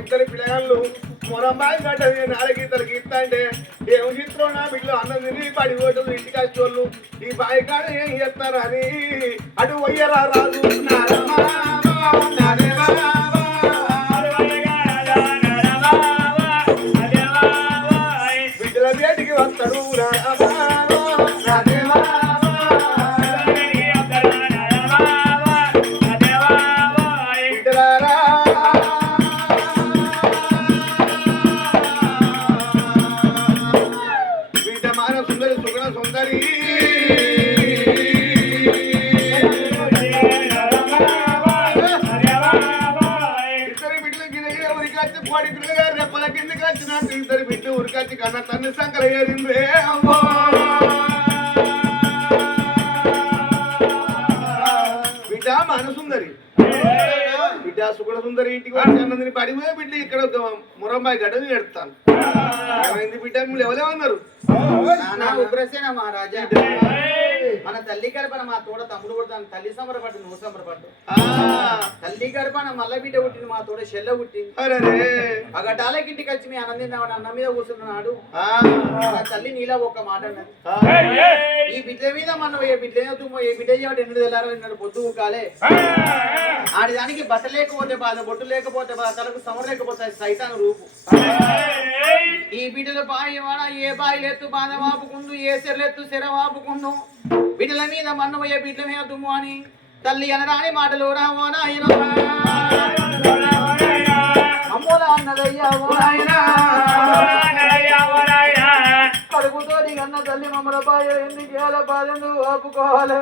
ఇద్దరు పిల్లగాళ్ళు మొరంబాయి గడ్డ నాలుగు ఇద్దరికి ఇస్తాంటే ఏం చిత్రం నా బిడ్డలు అన్నం తిని పడి ఓటలు ఇంటికి వచ్చేవాళ్ళు ఈ బాయి కాడ ఏం చేస్తారు అని అటు వయ్యరా రాజు నా పడిపోయే బిడ్డ ఇక్కడ ఒక మురమ్మాయి గడ్డని ఎడతాను ఏమైంది బిడ్డ? ఎవరేమన్నారు మహారాజా. తల్లి గర్భన మా తోడ తమ్ముడు పుడతాను తల్లి సంబరపడ్డు నువ్వు సంబరపడ్డు ఆ, తల్లి గర్భన మల్ల బిడ్డ పుట్టింది మా తోడ చెల్ల పుట్టింది. అరెరే. పగటాలకి ఇంటికి వచ్చి మీ అన్నం అన్న మీద కూర్చున్నాడు తల్లి నీలా ఒక్క మాట అన్నది. ఈ బిడ్డ మీద మనం ఏ బిడ్డ ఏ బిడ్డ చేయడం ఎన్నడు తెల్లారో ఎన్నడు పొద్దు కాలే ఆడి దానికి బట్ట లేకపోతే బాధ బొట్టు లేకపోతే బాధ తలకు సమర లేకపోతే సైతాను రూపు. ఈ బిడ్డల బాయి వాడ ఏ బాయి ఎత్తు బాధ వాపుకుండు ఏ సెర్లెత్తు సెర వాపుకుండు బిడ్డల మీద మన్నవయ్య బిడ్డల మీద దుమ్ము అని తల్లి అనరాని మాటలు రామో నాయన. అమ్మోల అన్నదయ్యా ఓ నాయన. కన్న తల్లి మమ్మల బాయ ఎందుకు ఏల బాధను ఆపుకోవాలి?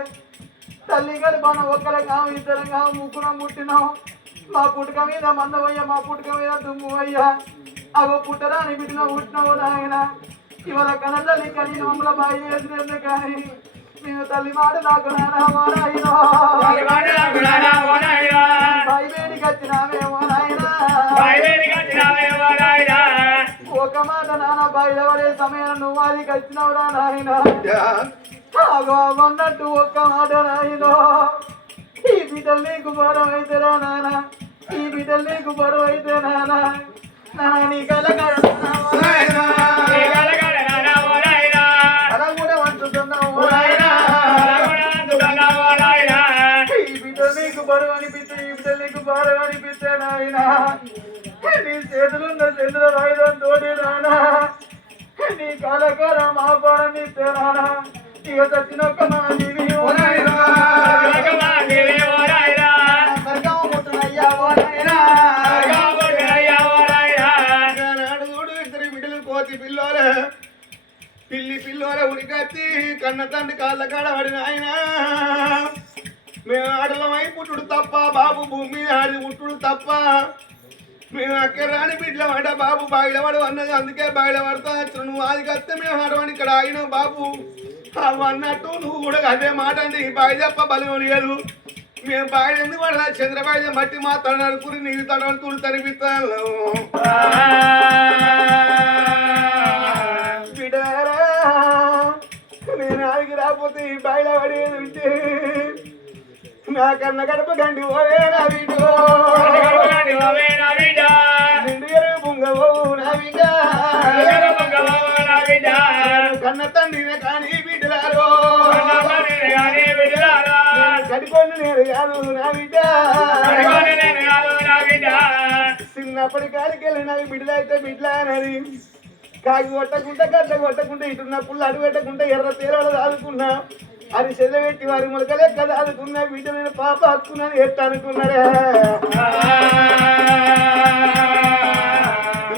తల్లి కావు ఒక్కరంగా ఇద్దరంగా ముక్కున ముట్టినాం మా పుట్టుక మీద మందవయ్య మా పుట్టుక మీద దుమ్ము అయ్యా అగో పుట్టరాని బిడ్డ పుట్టినవు నాయన. ఇవాళ కన తల్లి కని మమ్మల బాయ చేసినందుకు కానీ మేము తల్లి మాట నాకు నాయన బాయి వేడికి వచ్చినామేమో ఒక మాట నాన్న బయలువడే సమయం నువ్వు అది వచ్చినవురా నాయన అన్నట్టు ఒక్క మాట నాయనో ఈ బిడ్డలు నీకు బరువు అయితే రా నాన్న ఈ బిడ్డలు నీకు బరువు అయితే నాన్న నాని నీ చేతుల రాయుధం తోడి నానా నీ కాలకాల మా పాడనిస్తే నానా ఇక చచ్చినొక్క మా పిల్లి పిల్లోల ఉరికత్తి కన్న తండ్రి కాళ్ళ కాడ పడిన ఆయన మేము ఆడలమై పుట్టుడు తప్ప బాబు భూమి ఆడి పుట్టుడు తప్ప మేము అక్కడ రాని బిడ్డల వాడ బాబు బాయిలవాడు అన్నది. అందుకే బాయిల వచ్చిన నువ్వు అది కస్తే మేము ఆడవాడిని ఇక్కడ ఆగినావు బాబు. అవి అన్నట్టు నువ్వు కూడా అదే మాట అండి బాయి తప్ప బలం లేదు. మేము బాయి ఎందుకు పడాలి చంద్రబాయి మట్టి మా తడనుకుని నీళ్ళు తడవని తులు తనిపిస్తాను బిడారా నేను ఆడికి రాకపోతే ఈ బాయిలో పడేది ఉంటే నా కన్న గడప గండి ఓవే నా బిడ్డో. కన్న తండ్రినే కానీ బిడ్డలారో. కడికొని నేను కాదు నా బిడ్డ. చిన్నప్పటి కాడికి వెళ్ళి నాకు బిడ్డలైతే బిడ్డల అనేది కాకి కొట్టకుండా గడ్డ కొట్టకుండా ఇటున్న పుల్ల అడుగు పెట్టకుండా ఎర్ర తీరాలు దాదుకున్నా అది చెదబెట్టి వారి మొలకలే కదా అనుకున్నా బిడ్డ నేను పాప హక్కున్నాను ఎట్ట అనుకున్నారే?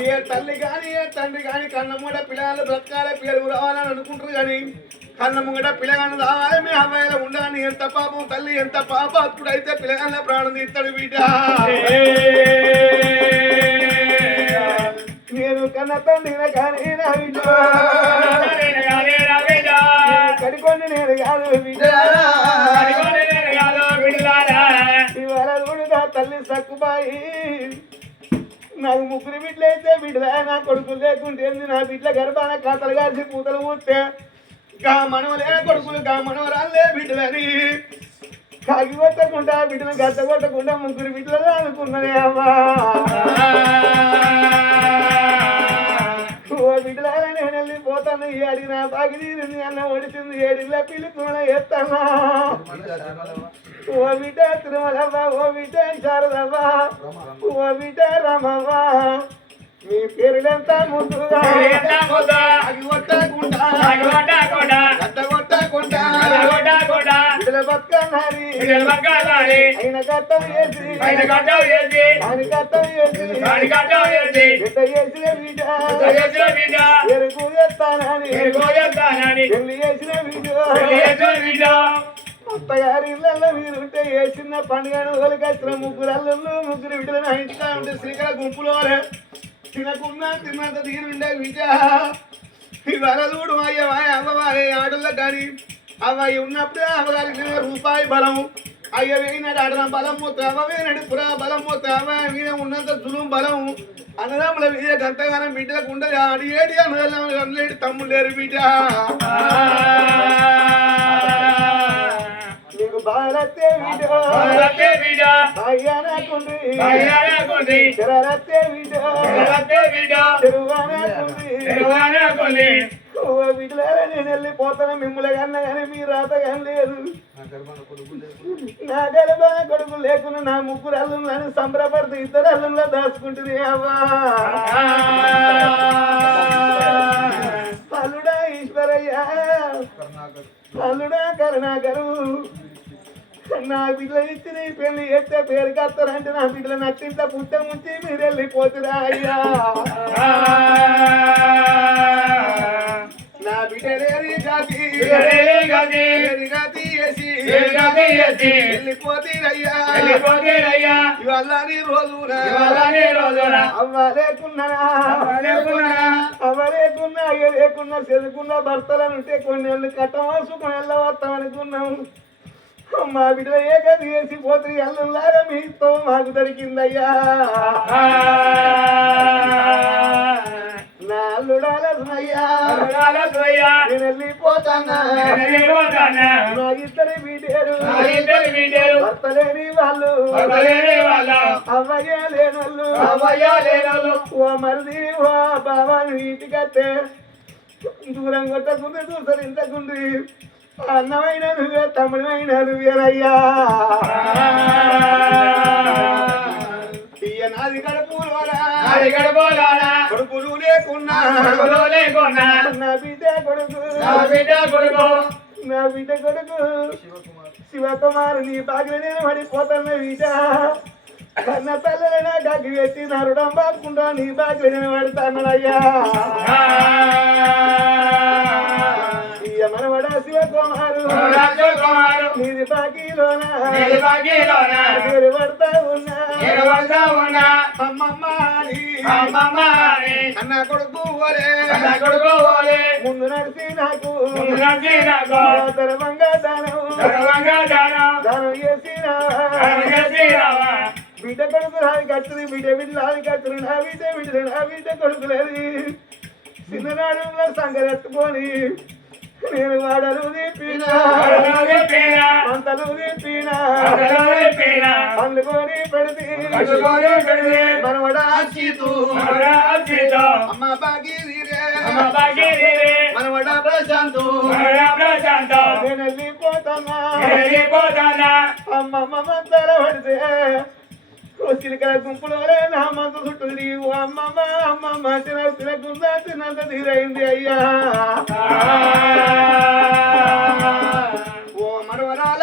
ఏ తల్లి కానీ ఏ తండ్రి కానీ కన్న మూడ పిల్లలు బ్రతకాలే పిల్లలు రావాలని అనుకుంటారు కానీ కన్న ముంగట పిల్లగాను రావాలి మీ అమ్మాయిలో ఉండాలని ఎంత పాపం తల్లి ఎంత పాప అప్పుడు అయితే పిల్లగాళ్ళ ప్రాణం తీస్తాడు బిడ్డ. నేను కన్న తండ్రి కానీ కడికొని నేను కాదు బిడ్డ ఇవాళ కూడా తల్లి సక్కుబాయి. నాకు ముగ్గురు బిడ్డలు అయితే బిడ్డలే నా కొడుకులు లేకుంటే నా బిడ్డల గర్భాన కథలు కాల్చి పూతలు పూస్తే గా మనవలే కొడుకులు గా మనవరాలే బిడ్డలని. కాకి కొట్టకుండా బిడ్డలు గద్ద కొట్టకుండా ముగ్గురు బిడ్డలు అనుకున్నదే అమ్మా. బిడ్డలారా నేను వెళ్ళిపోతాను ఈ అడిగిన బాగి అన్న ఒడిచింది ఏడిళ్ళ పిలుపున ఎత్తనా ఓ బిడ్డ తిరుమలవ్వ ఓ బిడ్డ శారదవ్వ ఓ బిడ్డ రామవ్వ మీ పేరులంతా ముందుగా కొట్టకుండా కొట్టకుండా కొట్టకుండా కొట్టకుండా బిడ్డల బతుకన్నారి అయిన కట్టం చేసి దాని కట్టం చేసి బిడ్డ చేసిన బిడ్డ ఎరుకు ఎత్తానని. పెళ్ళి చేసిన బిడ్డ అత్తగారి ఇళ్ళల్లో మీరుంటే ఏ చిన్న పండుగను ముగ్గురు ముగ్గురు బిడ్డలను అయిస్తా ఉంటే శ్రీకర గుంపులో తినకున్నా తిన్నంత తీరుండే విజ ఇవాళ చూడు అయ్యవా అవ్వవారే ఆడల్లో కానీ అవ్వయి ఉన్నప్పుడే అవ్వగారికి రూపాయి బలము అయ్య వేయినాడు ఆడన బలం పోతే అవ్వ వేయినాడు పురా బలం పోతే అవ్వ మీద ఉన్నంత జులుం బలము అన్నదమ్ముల మీద గంతగానం బిడ్డలకు ఉండదు? ఆడి ఏడి అన్నదమ్ములు అన్నలేడు తమ్ముడు లేరు బిడ్డ? చెరువానాకుంది ఓ బిడ్డలారా నేను వెళ్ళిపోతాను. మిమ్మల్ని కన్నా కానీ మీ రాత కానీ లేదు. నా గర్భ కొడుకు లేకుండా నా ముగ్గురు అల్లులను సంబరపడుతూ ఇద్దరు అల్లంలో దాచుకుంటుంది. అవ్వా. అల్లుడా ఈశ్వరయ్య. అల్లుడా కరుణాకరు. నా బిడ్డలు ఇచ్చిన ఈ పెళ్ళి ఎత్తే పేరు కత్తారంటే నా బిడ్డలు నచ్చింత పుట్ట ముంచి మీరు వెళ్ళిపోతురా అయ్యా. నా బిడ్డ లేని జాతి లేని జాతి వేసి వెళ్ళిపోతీరయ్యా ఇవాళ నీ రోజున అవ్వ లేకున్నా అవ్వ లేకున్నా అయ్య లేకున్నా చదువుకున్న భర్తలను ఉంటే కొన్ని ఏళ్ళు కట్టమా సుఖం వెళ్ళవస్తాం అనుకున్నాం. మా బిడ్డ ఏ గది వేసి పోతే ఎల్లులాగా మీతో మాకు దొరికిందయ్యా. ఇద్దరి బిడ్డలు భర్తలేని వాళ్ళు. అవ్వయ్య లేనోళ్ళు. ఓ మరిది ఓ బాబా ఇంటికత్తే దూరం కొట్టకుండా చూసారు ఇంతకుండ్రి అన్నమైన నువ్వే తమ్ముడమైన నువ్వేనయ్యా. నాది కడుపులోనా కొడుకులు లేకున్నా. నా బిడ్డ కొడుకు. నా బిడ్డ కొడుకు. శివకుమారు. నీ బాగిన నేను పడిపోతున్న బిడ్డ కన్న తల్లైనా గగ్గి పెట్టి నరుడం బాకుండా నీ నేను పడతానయ్యా. మనవడ శివకుమారు నీది బాకీలోన? పేరు పడతా ఉన్నా? అమ్మమ్మ అని. అన్న కొడుకు ఓలే ముందు నడిచి నాకు. ధర్మంగా దానం. దానం. చేసిన బిడ్డ కొడుకు రావి కట్టుది బిడ్డ బిడ్డ రావి కట్టుడు నా బిడ్డ బిడ్డ నా బిడ్డ కొడుకులేదు చిన్ననాడు సంగరెత్తుకొని నేను వాడలు అంతలు పండుకొని పెడితే. మనవడా అమ్మ బాగీరే మనవడా ప్రశాంతు. నేను వెళ్ళిపోతానా. అమ్మమ్మ మంతల పడితే. చిలికల గుంపులోనే నా మంత చుట్టూ ఓ అమ్మమ్మ అమ్మమ్మ తిన తినకుండా తినంత తీరైంది అయ్యా. ఓ మనవరాల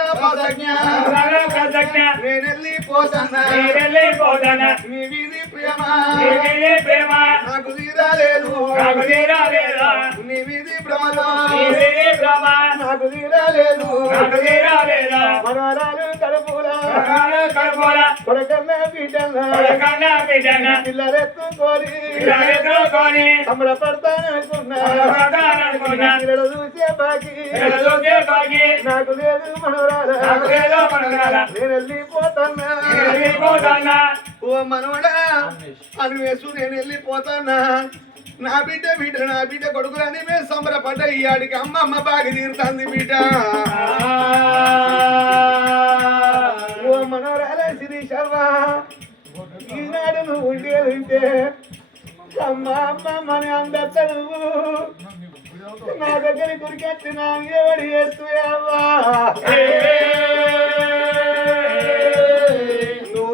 వీధి ప్రేమ. నాకు తీరాలేదు. నీ వీధి భ్రమలో నాకు తీరాలేదు మనవరాలు కడుపులా కొడకన్నా బిడ్డన్నా పిల్లలెత్తుకొని. సంబరపడతాననుకున్నా. పిల్లలు చూసే బాకి నాకు లేదు మనవరాల. నేను వెళ్ళిపోతున్నా ఓ మనవడా అని వేసు నేను వెళ్ళిపోతానా నా బిడ్డ బిడ్డ నా బిడ్డ కొడుకులని మేము సంబరపడ్డ ఈ ఆడికి అమ్మ అమ్మ బాగా తీరుతుంది బిడ్డ. ఓ మనవరాలే శిరీషవ్వ ఈనాడు నువ్వు ఉండేది ఉంటే అమ్మ అమ్మ మన అందత్త నువ్వు నా దగ్గర గురికెత్తి నా ఎవడి చేస్తువా నువ్వు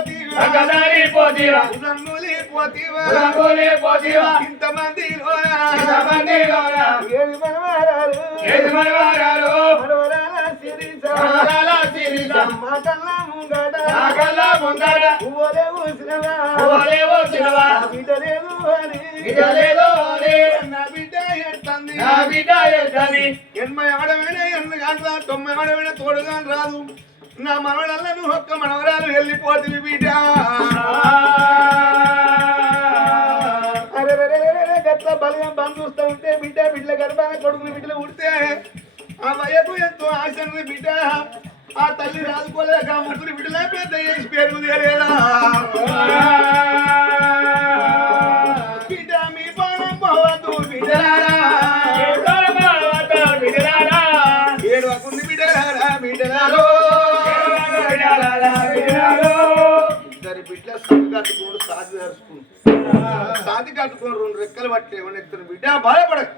ఉసిరాలి పోతీవి. ఉసిరాలి పోతీవి. సంకల్లారి పోతీవా. ఇంతమంది ఏది మనవారాలు బిడ్డ అని. నా బిడ్డ ఎనభై ఎనిమిది గంటల తొంభై ఆడమైన తోడుగా రాదు. నా మనవడల్లా ఒక్క మనవరాలు వెళ్ళిపోతుంది బిడ్డ. అరే రే రే గట్ల బలిగా బంద్ చూస్తూ ఉంటే బిడ్డ బిడ్డల గర్భాన కొడుకులు బిడ్డలు ఉడితే ఆ వయకు ఎంతో ఆశ బిడ్డ. ఆ తల్లి రాదుకోలేక ముగ్గురు బిడ్డలే పెద్ద చేసి పేరు తెలియదా కట్టుకొని రెండు రెక్కలు పట్టి ఏమన్నా ఇద్దరు బిడ్డ? బాధపడక.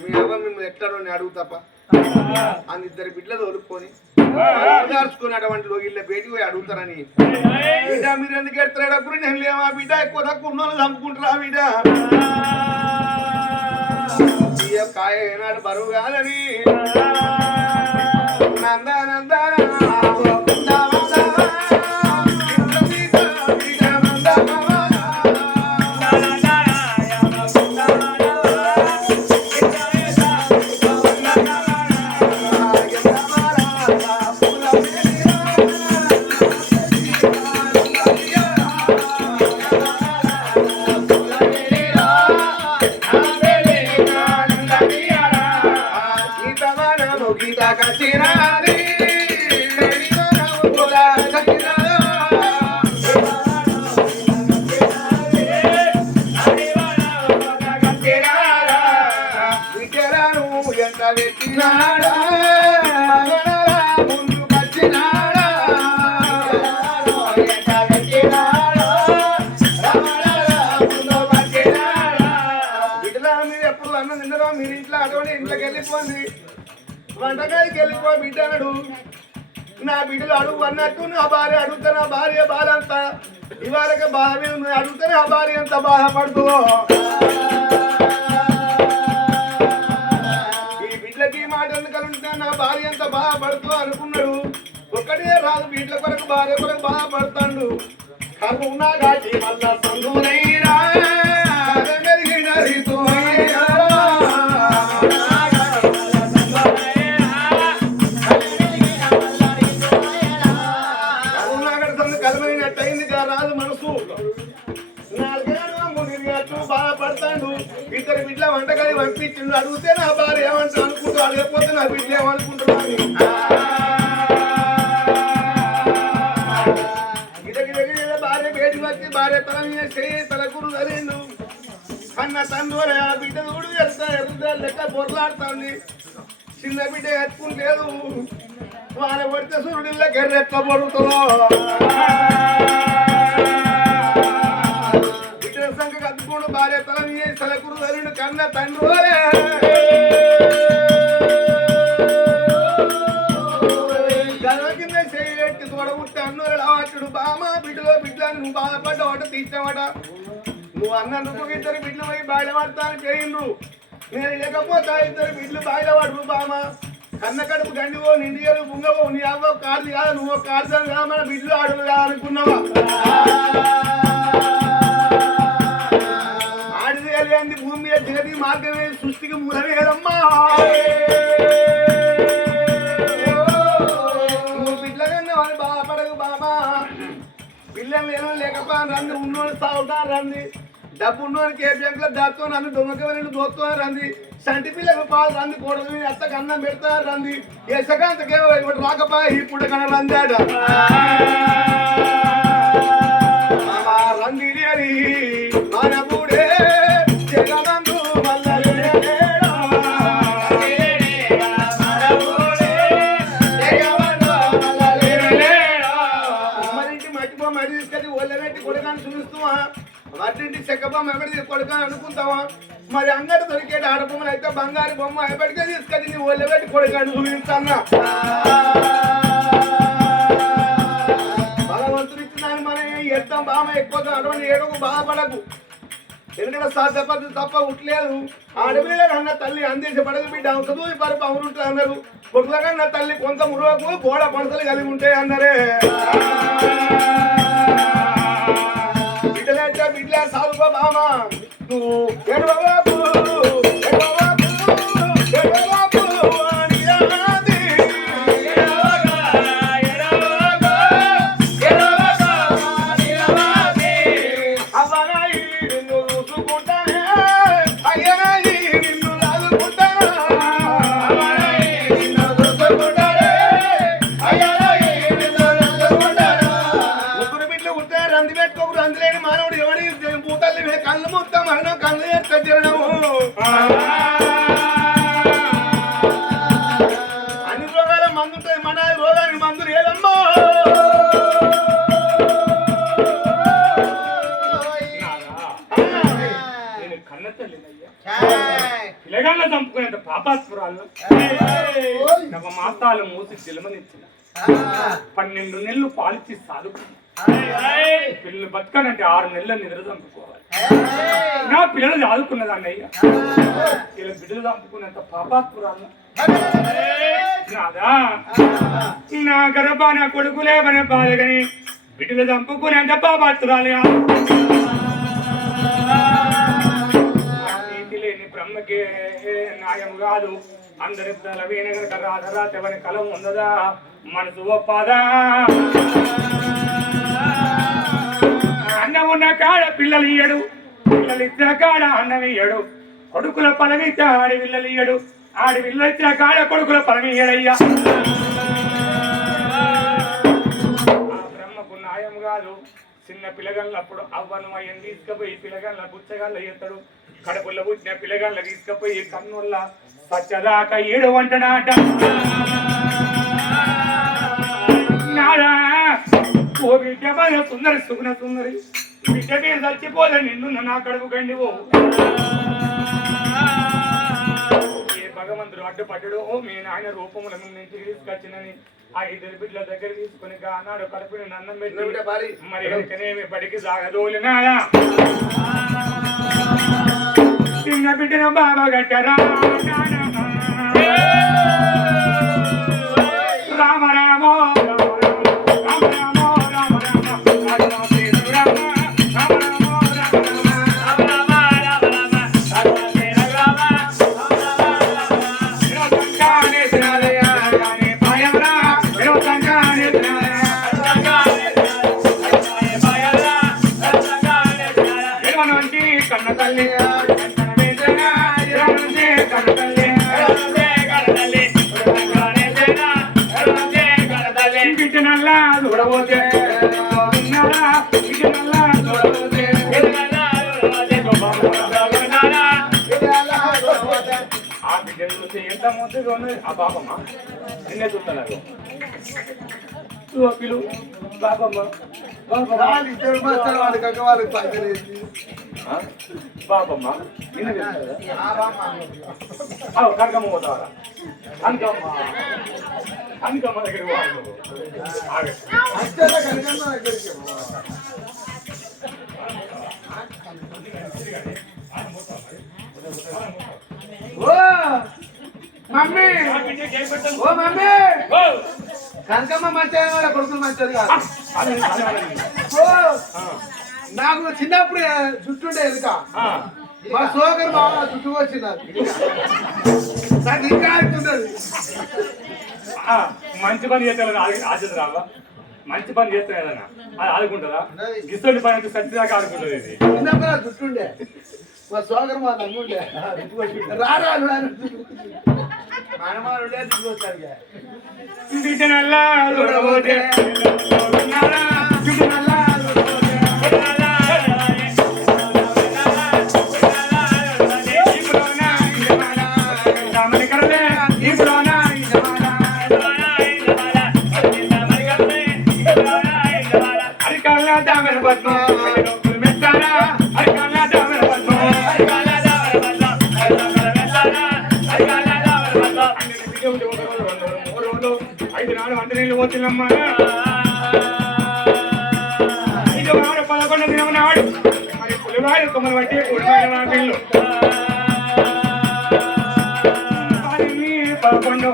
మీ అవ్వ మిమ్మల్ని ఎట్టారో అడుగు తప్ప అని ఇద్దరు బిడ్డలు తోలుకొని నడుచుకొని అటువంటి లోగిళ్ళ బయటికి పోయి అడుగుతారని. బిడ్డ మీరు ఎందుకు ఎడతారు ఎడకుని నేను లేవా బిడ్డ? ఎక్కువ తక్కువ ఉన్న వాళ్ళు చంపుకుంటారా బిడ్డ కాయ ఏనాడు బరువు కాదని. నందా నందా నా బిడ్డలు అడుగు అన్నట్టు నా భార్య అడుగుతా నా భార్య బాధ అంత ఇవాళకి బాధ మీద ఉంది. నా భార్య ఎంత బాధపడుతుందో ఈ బిడ్డలకి ఈ మాట ఎందుకంటే నా భార్య ఎంత బాధపడుతుందో అనుకున్నాడు. ఒక్కటే రాదు బిడ్డ కొరకు భార్య కొరకు బాధపడతాడు. కరుణా గాటి మళ్ళా సంధునైనా మెరిగిన రీతునైనా. పంపించిండు అడిగితే నా భార్య ఏమంటా అనుకుంటూ అడగకపోతే నా బిడ్డ ఏమనుకుంటున్నాను భార్య వేడి వచ్చి భార్య తల మీద చేయి తల గురు తరిండు అన్న తండ్రి ఆ బిడ్డ చూడు చేస్తా ఎదుగుతా లెక్క బొరలాడుతుంది చిన్న బిడ్డ ఎత్తుకుంటలేదు వాళ్ళ పడితే సూర్యుడిలో గర్రెక్క పడుతుందో సంఖ భార్య తల నీ తలకురు తరుణు కన్న తండ్రి గదవ కింద చేయట్టి తోడబుట్టి అన్నోరు అవాటుడు బామా బిడ్డలో బిడ్డ నువ్వు బాధపడ్డవాట తీర్చావట. నువ్వు అన్న నువ్వు ఇద్దరు బిడ్డలు పోయి బాయిల పడతాను చేయిండ్రు. నేను లేకపోతే ఇద్దరు బిడ్డలు బాయిల పడు బామా. కన్న కడుపు గండివో నిండిగలు బుంగవో నీ అవ్వ కాదు కాదు నువ్వు కాదు కదా మన బిడ్డలు అడుగు అనుకున్నావా ఆడిది అంది భూమి జగతి మార్గమే సృష్టికి మూలమేదమ్మా నువ్వు పిల్లగానే వాడిని బాధపడకు బాబా. పిల్లలు లేనో లేకపోయినా రంది ఉన్నోడు సాగుతా రంది డబ్బు ఉన్నోడికి ఏ బ్యాంకులో దాచుతో రంది దొంగకమైన దోచుతో రంది సంటి పిల్లకు పాలు రంది కోడలు అత్త అత్తకు అన్నం పెడతా రంది ఏ సకాంతకే ఒకటి ఇప్పుడు కన్నా రందాడ బొమ్మ అనుకుంటావా? మరి అంగడి దొరికేటి ఆడబొమ్మలు అయితే బంగారు బొమ్మ ఎప్పటికే తీసుకొని నీ ఒళ్ళు పెట్టి కొడుకాన్ని చూపిస్తానా? భగవంతుడు ఇచ్చినాను మనం ఎత్తం బామ ఎక్కువగా అటువంటి ఏడుకు బాధపడకు. ఎందుకంటే సాధ్యపద్ధతి తప్ప ఉట్లేదు. ఆడపిల్ల అన్న తల్లి అందేసి పడదు బిడ్డ చదువు పరుపు అవునుంటుంది అన్నారు. కొడుకుల కన్నా తల్లి కొంత మురువకు గోడ పడతలు కలిగి ఉంటాయి అన్నారే. గ్లాస్ బిడ్డ సాగుకో బామ నువ్వు ఎడవబాబు, ఉంటే రంది పెట్టుకోకు రంది లేని మానవుడు ఎవడి పూతల్లి కళ్ళు మొత్తం మరణం కళ్ళు ఎత్త తిరగడము. అన్ని రోగాల మందు ఉంటుంది మన రోగానికి మందులు ఏదమ్మా నేను కన్న తల్లినయ్యా. పిల్లగాళ్ళ చంపుకునేంత పాపాస్పురాలను నవ మాసాలు మూసి జలమనిచ్చిన పన్నెండు నెలలు పాలిచ్చి సాదుకున్నా పిల్లలు బతకనంటే ఆరు నెలల నిద్ర చంపుకోవాలి నా పిల్లలు చదువుకున్నదాన్ని అయ్యా. ఇలా బిడ్డలు చంపుకునేంత పాపాస్పురాలను నాదా? నా గర్భాన కొడుకులే మన బాధగని బిడ్డలు చంపుకునేంత పాపాస్పురాలు నీతి లేని బ్రహ్మకే న్యాయం కాదు. అందరి తల వీణగనక రాధరా తెవని కలం ఉన్నదా? మనసు ఒప్పదా? అన్నం ఉన్న కాడ పిల్లలు ఇయ్యడు. పిల్లలు ఇచ్చిన కాడ అన్నం ఇయ్యడు. కొడుకుల పలమిచ్చ ఆడి పిల్లలు ఇయ్యడు. ఆడి పిల్లలు ఇచ్చిన కాడ కొడుకుల పలమి ఇయ్యడయ్యా. బ్రహ్మకు న్యాయం కాదు. చిన్న పిల్లగాళ్ళప్పుడు అవ్వను అయ్యని తీసుకుపోయి పిల్లగాళ్ళ బుచ్చగాళ్ళ ఎత్తడు. కడుపులో పుట్టిన పిల్లగాళ్ళ తీసుకుపోయి కన్నుల్లా సచ్చదాక ఏడు వంటనాట ఓ బిడ్డ మన సుందరి సుగుణ సుందరి. బిడ్డ మీద చచ్చిపోలే నిన్ను నా కడుపు కండివో ఏ భగవంతుడు అడ్డుపడ్డడు మీ నాయన రూపముల నుంచి తీసుకొచ్చినని ఆ ఇద్దరు బిడ్డల దగ్గర తీసుకుని ఆనాడు కడుపుని నన్నం? పెట్టి మరి వెనుకనేమి బడికి సాగదోలినాడా చిన్న బిడ్డన బాబా గట్టరా రామ రామ. వాళ్ళకి పైసలు వేసి. ఆ? బాబమ్మ నిన్ను తెలుస్తుందా? అవు కనకమ్మ పోతావరా కనకమ్మ కనకమ్మ దగ్గర వాళ్ళు ఆగండి. అచ్చగా కనకమ్మ దగ్గరికి. ఓ మమ్మీ? ఓ మమ్మీ! కనకమ్మ మంచిగా వాళ్ళ కొడుకులు మంచిది కాదు. నాకు చిన్నప్పుడు జుట్టుండే ఎదుక ఆ. మా సోకర్ బాగా చుట్టూ వచ్చినారు నాకు ఇంకా అవుతున్నది ఆ, మంచి పని చేస్తే ఆశ రావా? మంచి పని చేస్తే ఏదన్నా అది ఆడుకుంటుందా గిస్తోటి పని అంటే సత్యదాకా ఆడుకుంటుంది ఇది. నా చుట్టుండే మా సోకర్ మా నమ్ముండే రారా మనమారుడే దిగొచ్చాడు దిశనల్లా చూడబోతే. ఉన్నారా? ఐదు నాలుగు నీళ్ళు పోతుందమ్మా ఐదు నాడు పదకొండు దినం నాడు మరి పులివాడు కొమ్మలు బట్టి పులివాడు వాకిళ్ళు పదకొండు